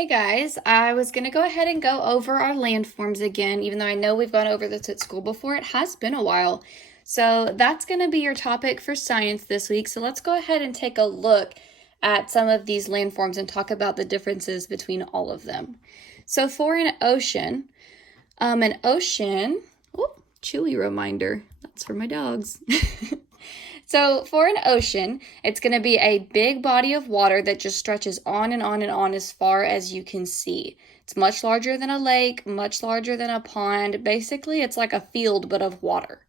Hey guys, I was going to go ahead and go over our landforms again, even though I know we've gone over this at school before. It has been a while. So that's going to be your topic for science this week. So let's go ahead and take a look at some of these landforms and talk about the differences between all of them. So for an ocean, Chewy reminder, that's for my dogs. So for an ocean, it's going to be a big body of water that just stretches on and on and on as far as you can see. It's much larger than a lake, much larger than a pond. Basically, it's like a field, but of water.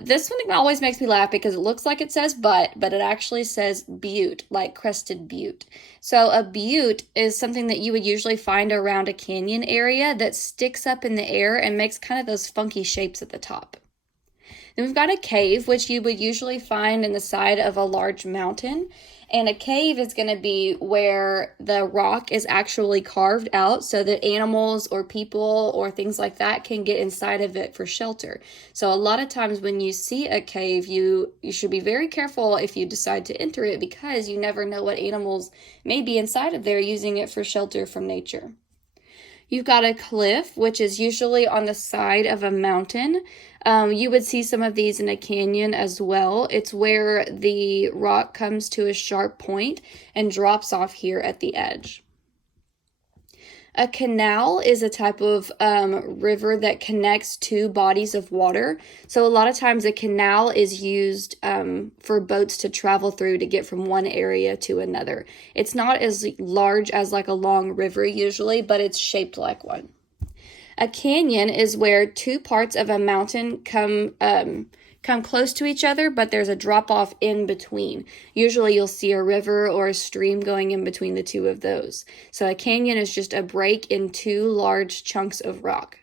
This one always makes me laugh because it looks like it says but it actually says butte, like crested butte. So a butte is something that you would usually find around a canyon area that sticks up in the air and makes kind of those funky shapes at the top. Then we've got a cave, which you would usually find in the side of a large mountain. And a cave is going to be where the rock is actually carved out so that animals or people or things like that can get inside of it for shelter. So a lot of times when you see a cave, you should be very careful if you decide to enter it because you never know what animals may be inside of there using it for shelter from nature. You've got a cliff, which is usually on the side of a mountain. You would see some of these in a canyon as well. It's where the rock comes to a sharp point and drops off here at the edge. A canal is a type of river that connects two bodies of water. So a lot of times a canal is used for boats to travel through to get from one area to another. It's not as large as like a long river usually, but it's shaped like one. A canyon is where two parts of a mountain come close to each other, but there's a drop off in between. Usually you'll see a river or a stream going in between the two of those. So a canyon is just a break in two large chunks of rock.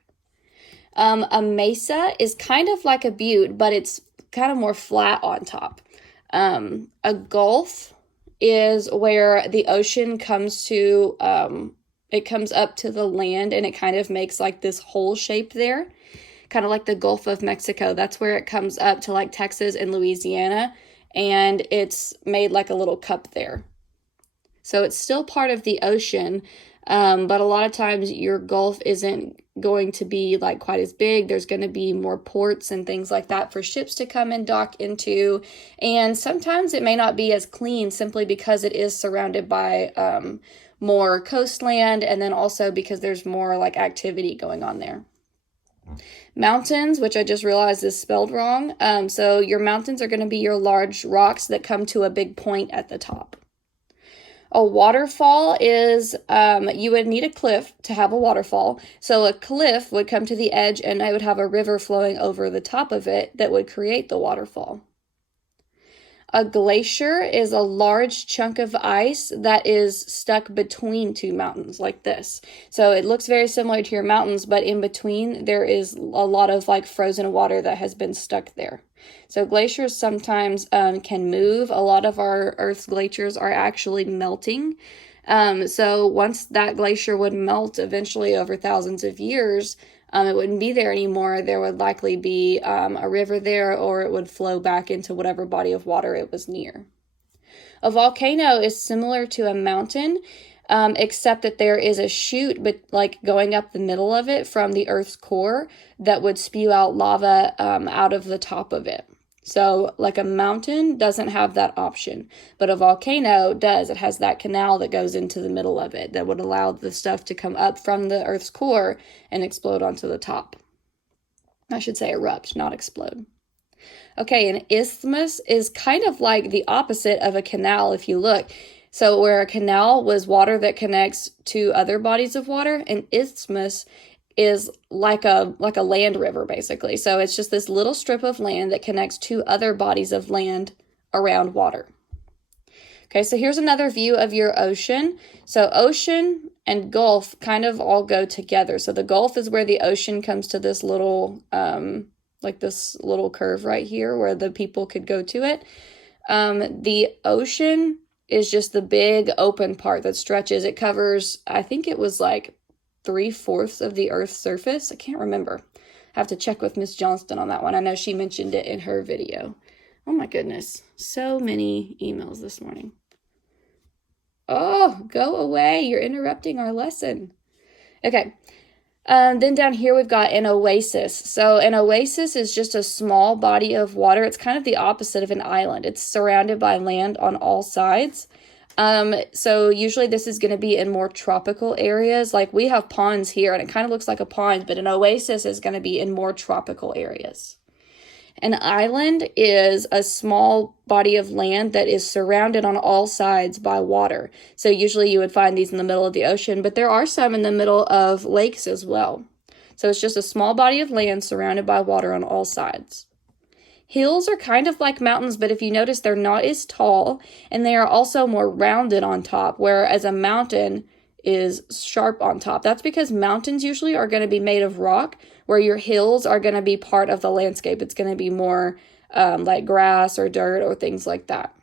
A mesa is kind of like a butte, but it's kind of more flat on top. A gulf is where the ocean comes to, it comes up to the land and it kind of makes like this hole shape there. Kind of like the Gulf of Mexico. That's where it comes up to like Texas and Louisiana, and it's made like a little cup there. So it's still part of the ocean, but a lot of times your Gulf isn't going to be like quite as big. There's going to be more ports and things like that for ships to come and dock into, and sometimes it may not be as clean simply because it is surrounded by more coastland, and then also because there's more like activity going on there. Mountains, which I just realized is spelled wrong. So your mountains are going to be your large rocks that come to a big point at the top. A waterfall is, you would need a cliff to have a waterfall. So a cliff would come to the edge and it would have a river flowing over the top of it that would create the waterfall. A glacier is a large chunk of ice that is stuck between two mountains like this. So it looks very similar to your mountains, but in between there is a lot of like frozen water that has been stuck there. So glaciers sometimes can move. A lot of our Earth's glaciers are actually melting. So once that glacier would melt eventually over thousands of years, it wouldn't be there anymore. There would likely be a river there, or it would flow back into whatever body of water it was near. A volcano is similar to a mountain, except that there is a chute, but like going up the middle of it from the Earth's core that would spew out lava out of the top of it. So like a mountain doesn't have that option, but a volcano does. It has that canal that goes into the middle of it that would allow the stuff to come up from the Earth's core and explode onto the top. I should say erupt, not explode. Okay, an isthmus is kind of like the opposite of a canal if you look. So where a canal was water that connects to other bodies of water, an isthmus is like a land river, basically. So it's just this little strip of land that connects two other bodies of land around water. Okay, so here's another view of your ocean. So ocean and Gulf kind of all go together. So the Gulf is where the ocean comes to this little, like this little curve right here where the people could go to it. The ocean is just the big open part that stretches. It covers, I think it was like 3/4 of the Earth's surface. I can't remember. I have to check with Miss Johnston on that one. I know she mentioned it in her video. Oh my goodness. So many emails this morning. Oh, go away. You're interrupting our lesson. Okay. Then down here we've got an oasis. So an oasis is just a small body of water. It's kind of the opposite of an island. It's surrounded by land on all sides. So usually this is going to be in more tropical areas. Like we have ponds here and it kind of looks like a pond, but an oasis is going to be in more tropical areas. An island is a small body of land that is surrounded on all sides by water. So usually you would find these in the middle of the ocean, but there are some in the middle of lakes as well. So it's just a small body of land surrounded by water on all sides. Hills are kind of like mountains, but if you notice, they're not as tall, and they are also more rounded on top, whereas a mountain is sharp on top. That's because mountains usually are going to be made of rock, where your hills are going to be part of the landscape. It's going to be more like grass or dirt or things like that.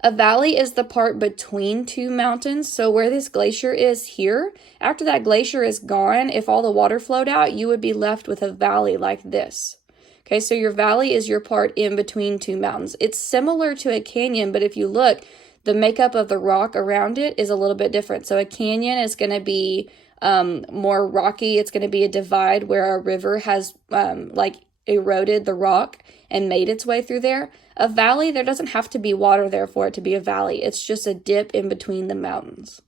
A valley is the part between two mountains. So where this glacier is here, after that glacier is gone, if all the water flowed out, you would be left with a valley like this. Okay, so your valley is your part in between two mountains. It's similar to a canyon, but if you look, the makeup of the rock around it is a little bit different. So a canyon is going to be more rocky. It's going to be a divide where a river has like eroded the rock and made its way through there. A valley, there doesn't have to be water there for it to be a valley. It's just a dip in between the mountains.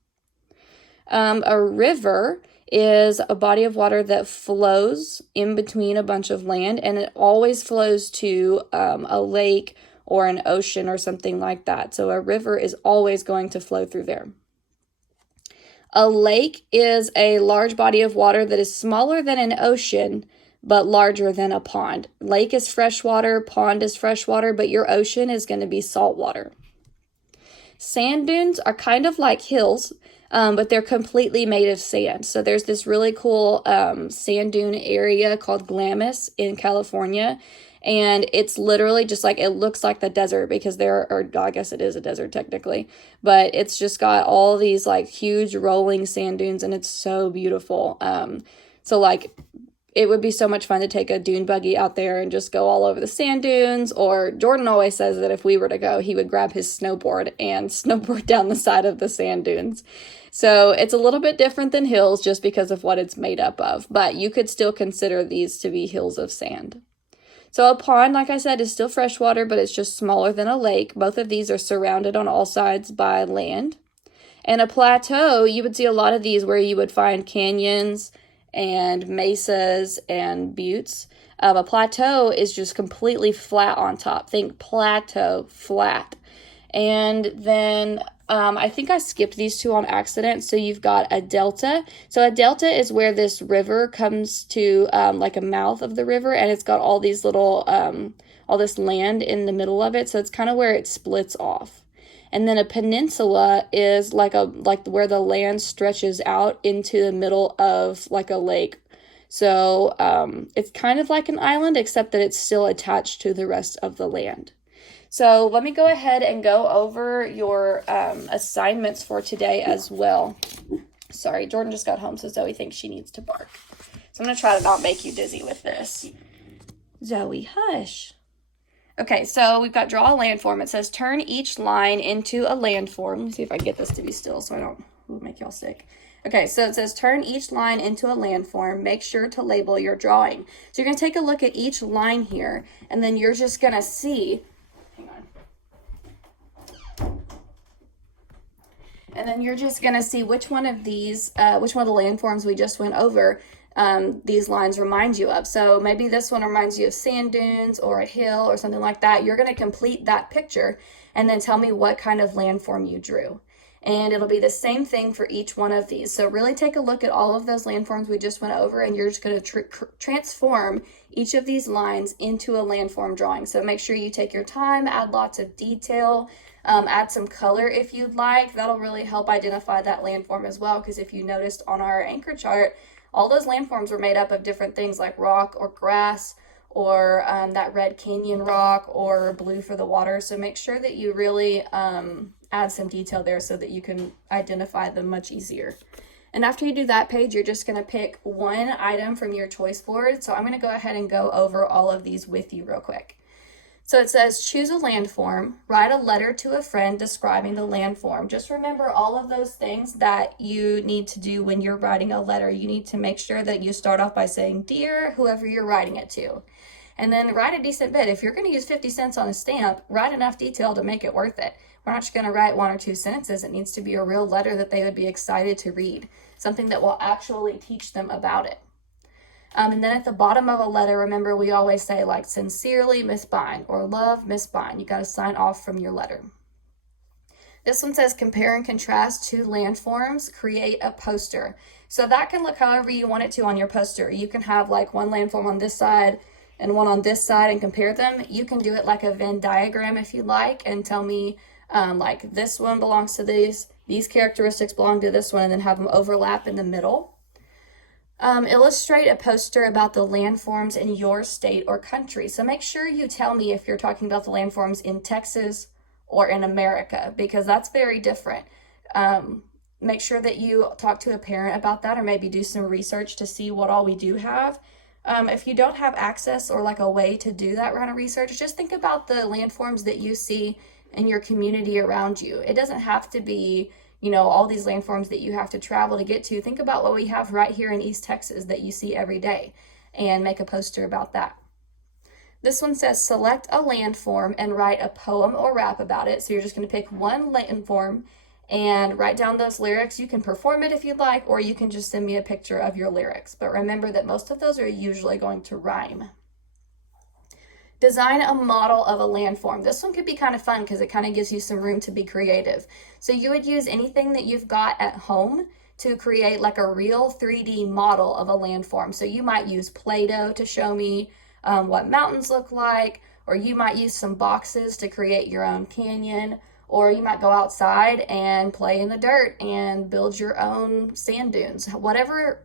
A river is a body of water that flows in between a bunch of land, and it always flows to a lake or an ocean or something like that. So a river is always going to flow through there. A lake is a large body of water that is smaller than an ocean, but larger than a pond. Lake is freshwater, pond is freshwater, but your ocean is going to be saltwater. Sand dunes are kind of like hills, but they're completely made of sand. So there's this really cool sand dune area called Glamis in California. And it's literally just like, it looks like the desert because I guess it is a desert technically, but it's just got all these like huge rolling sand dunes and it's so beautiful. So like it would be so much fun to take a dune buggy out there and just go all over the sand dunes. Or Jordan always says that if we were to go, he would grab his snowboard and snowboard down the side of the sand dunes. So it's a little bit different than hills just because of what it's made up of, but you could still consider these to be hills of sand. So a pond, like I said, is still freshwater, but it's just smaller than a lake. Both of these are surrounded on all sides by land. And a plateau, you would see a lot of these where you would find canyons and mesas and buttes. A plateau is just completely flat on top. Think plateau, flat. And then I think I skipped these two on accident. So you've got a delta. So a delta is where this river comes to like a mouth of the river, and it's got all these little, all this land in the middle of it. So it's kind of where it splits off. And then a peninsula is like where the land stretches out into the middle of like a lake. So it's kind of like an island, except that it's still attached to the rest of the land. So let me go ahead and go over your assignments for today as well. Sorry, Jordan just got home, so Zoe thinks she needs to bark. So I'm going to try to not make you dizzy with this. Zoe, hush. Okay, so we've got draw a landform. It says turn each line into a landform. Let me see if I can get this to be still so I don't make y'all sick. Okay, so it says turn each line into a landform. Make sure to label your drawing. So you're going to take a look at each line here, and then you're just going to see... And then you're just going to see which one of these, which one of the landforms we just went over, these lines remind you of. So maybe this one reminds you of sand dunes or a hill or something like that. You're going to complete that picture and then tell me what kind of landform you drew. And it'll be the same thing for each one of these. So really take a look at all of those landforms we just went over, and you're just going to transform each of these lines into a landform drawing. So make sure you take your time, add lots of detail, add some color if you'd like. That'll really help identify that landform as well, because if you noticed on our anchor chart, all those landforms were made up of different things like rock or grass or that red canyon rock or blue for the water. So make sure that you really add some detail there so that you can identify them much easier. And after you do that page, you're just going to pick one item from your choice board. So I'm going to go ahead and go over all of these with you real quick. So it says, choose a landform, write a letter to a friend describing the landform. Just remember all of those things that you need to do when you're writing a letter. You need to make sure that you start off by saying, dear, whoever you're writing it to. And then write a decent bit. If you're going to use 50 cents on a stamp, write enough detail to make it worth it. We're not just going to write 1 or 2 sentences. It needs to be a real letter that they would be excited to read, something that will actually teach them about it. And then at the bottom of a letter, remember, we always say like, sincerely, Miss Bine, or love, Miss Bine. You got to sign off from your letter. This one says, compare and contrast 2 landforms, create a poster. So that can look however you want it to on your poster. You can have like one landform on this side and one on this side and compare them. You can do it like a Venn diagram if you like, and tell me like this one belongs to these characteristics belong to this one, and then have them overlap in the middle. Illustrate a poster about the landforms in your state or country. So make sure you tell me if you're talking about the landforms in Texas or in America, because that's very different. Make sure that you talk to a parent about that, or maybe do some research to see what all we do have. If you don't have access or like a way to do that kind of research, just think about the landforms that you see in your community around you. It doesn't have to be, you know, all these landforms that you have to travel to get to. Think about what we have right here in East Texas that you see every day, and make a poster about that. This one says, select a landform and write a poem or rap about it. So you're just going to pick one landform and write down those lyrics. You can perform it if you'd like, or you can just send me a picture of your lyrics. But remember that most of those are usually going to rhyme. Design a model of a landform. This one could be kind of fun because it kind of gives you some room to be creative. So you would use anything that you've got at home to create like a real 3D model of a landform. So you might use Play-Doh to show me what mountains look like, or you might use some boxes to create your own canyon, or you might go outside and play in the dirt and build your own sand dunes. Whatever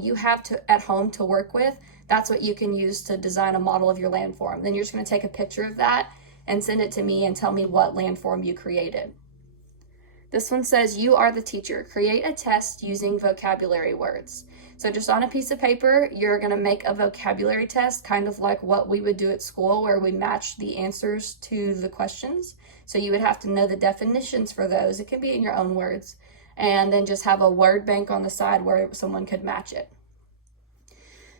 you have at home to work with, that's what you can use to design a model of your landform. Then you're just going to take a picture of that and send it to me and tell me what landform you created. This one says, you are the teacher. Create a test using vocabulary words. So just on a piece of paper, you're going to make a vocabulary test, kind of like what we would do at school, where we match the answers to the questions. So you would have to know the definitions for those. It can be in your own words. And then just have a word bank on the side where someone could match it.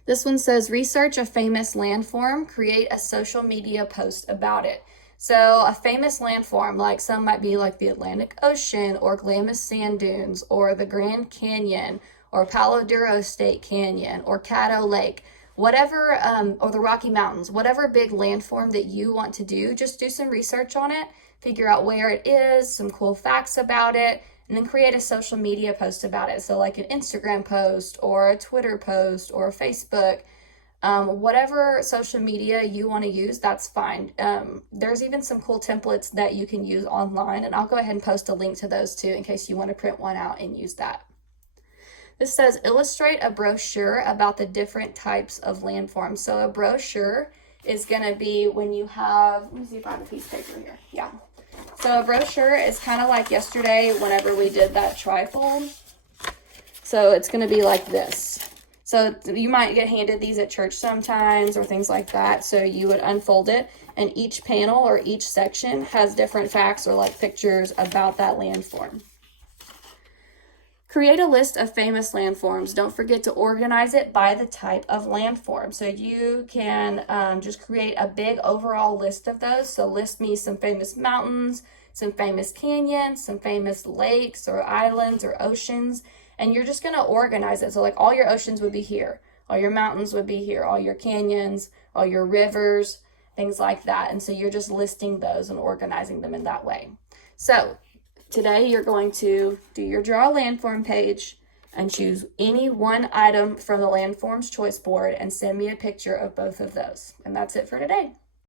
This one says, research a famous landform, create a social media post about it. So a famous landform, like some might be like the Atlantic Ocean, or Glamis Sand Dunes, or the Grand Canyon, or Palo Duro State Canyon, or Caddo Lake, whatever, or the Rocky Mountains, whatever big landform that you want to do, just do some research on it, figure out where it is, some cool facts about it, and then create a social media post about it. So like an Instagram post, or a Twitter post, or a Facebook, whatever social media you want to use, that's fine. There's even some cool templates that you can use online, and I'll go ahead and post a link to those too in case you want to print one out and use that. This says, illustrate a brochure about the different types of landforms. So a brochure is going to be when you have, let me see if I have a piece of paper here. Yeah. So a brochure is kind of like yesterday whenever we did that trifold. So it's going to be like this. So you might get handed these at church sometimes or things like that. So you would unfold it, and each panel or each section has different facts or like pictures about that landform. Create a list of famous landforms. Don't forget to organize it by the type of landform. So you can just create a big overall list of those. So list me some famous mountains, some famous canyons, some famous lakes or islands or oceans, and you're just going to organize it. So like all your oceans would be here, all your mountains would be here, all your canyons, all your rivers, things like that. And so you're just listing those and organizing them in that way. So today you're going to do your draw landform page and choose any one item from the landforms choice board and send me a picture of both of those. And that's it for today.